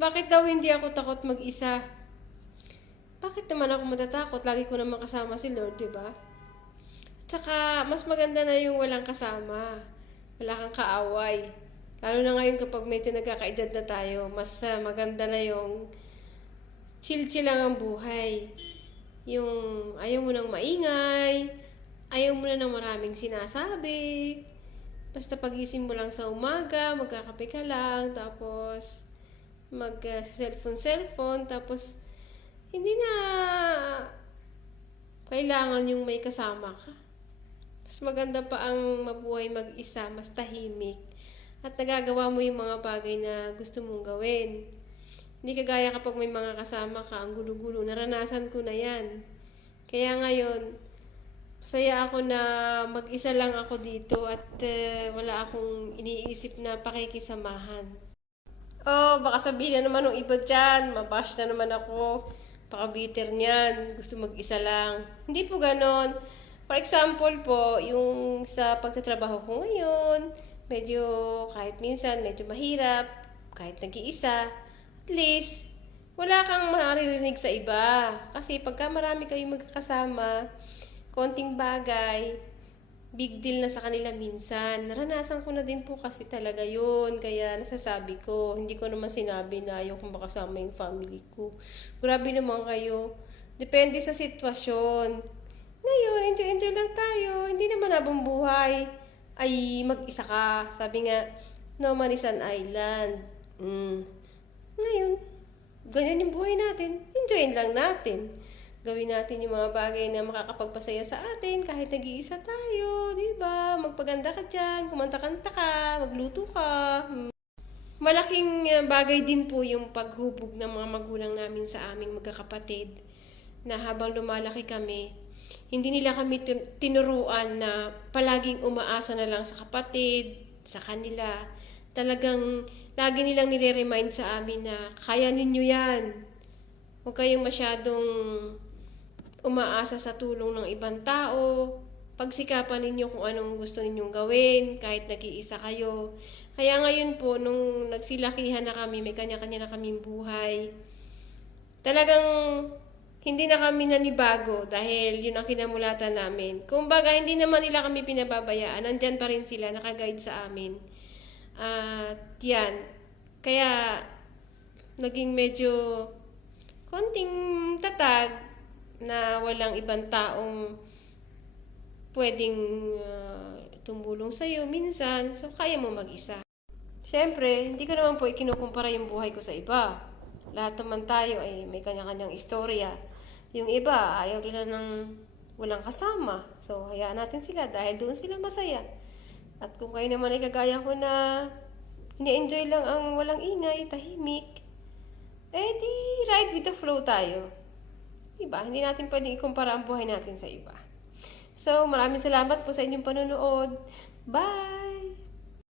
Bakit daw hindi ako takot mag-isa? Bakit naman ako matatakot? Lagi ko naman kasama si Lord, di ba? Tsaka, mas maganda na yung walang kasama. Wala kang kaaway. Lalo na ngayon kapag medyo nagkakaedad na tayo, mas maganda na yung chill-chill lang ang buhay. Yung ayaw mo nang maingay, ayaw mo na ng maraming sinasabi. Basta pagising mo lang sa umaga, magkakape ka lang, tapos mag-cellphone, tapos hindi na kailangan yung may kasama ka. Mas maganda pa ang mabuhay mag-isa, mas tahimik. At nagagawa mo yung mga bagay na gusto mong gawin. Hindi kagaya kapag may mga kasama ka, ang gulo-gulo. Naranasan ko na yan. Kaya ngayon, masaya ako na mag-isa lang ako dito at wala akong iniisip na pakikisamahan. Oh, baka sabihin na naman ng iba dyan, mabash na naman ako. Baka bitter niyan, gusto mag-isa lang. Hindi po ganon. For example po, yung sa pagtatrabaho ko ngayon, medyo kahit minsan medyo mahirap, kahit nag-iisa, at least wala kang maririnig sa iba. Kasi pagka marami kayong magkakasama, konting bagay, big deal na sa kanila minsan. Naranasan ko na din po kasi talaga yun. Kaya nasasabi ko, hindi ko naman sinabi na ayaw kong makasama yung family ko. Grabe naman kayo. Depende sa sitwasyon. Ngayon, enjoy-enjoy lang tayo. Hindi naman habang buhay ay mag-isa ka. Sabi nga, no man is an island. Ngayon, ganyan yung buhay natin. Enjoyin lang natin. Gawin natin yung mga bagay na makakapagpasaya sa atin kahit nag-iisa tayo, di ba? Magpaganda ka dyan, kumanta-kanta ka, magluto ka. Malaking bagay din po yung paghubog ng mga magulang namin sa aming magkakapatid na habang lumalaki kami, hindi nila kami tinuruan na palaging umaasa na lang sa kapatid, sa kanila. Talagang lagi nilang nire-remind sa amin na kaya ninyo yan. Huwag kayong masyadong umaasa sa tulong ng ibang tao. Pagsikapan ninyo kung anong gusto ninyong gawin, kahit nag-iisa kayo. Kaya ngayon po, nung nagsilakihan na kami, may kanya-kanya na kaming buhay, talagang hindi na kami nanibago dahil yun ang kinamulatan namin. Kumbaga, hindi naman nila kami pinababayaan. Nandyan pa rin sila, nakaguide sa amin. At yan. Kaya, naging medyo konting tatag na walang ibang taong pwedeng tumulong sa'yo minsan. So, kaya mo mag-isa. Siyempre, hindi ko naman po ikinukumpara yung buhay ko sa iba. Lahat naman tayo ay may kanya-kanyang istorya. Yung iba, ayaw nila ng walang kasama. So, hayaan natin sila dahil doon sila masaya. At kung kayo naman ay kagaya ko na ini-enjoy lang ang walang ingay, tahimik, eh di ride with the flow tayo. Diba? Hindi natin pwedeng ikumpara ang buhay natin sa iba. So, maraming salamat po sa inyong panonood. Bye!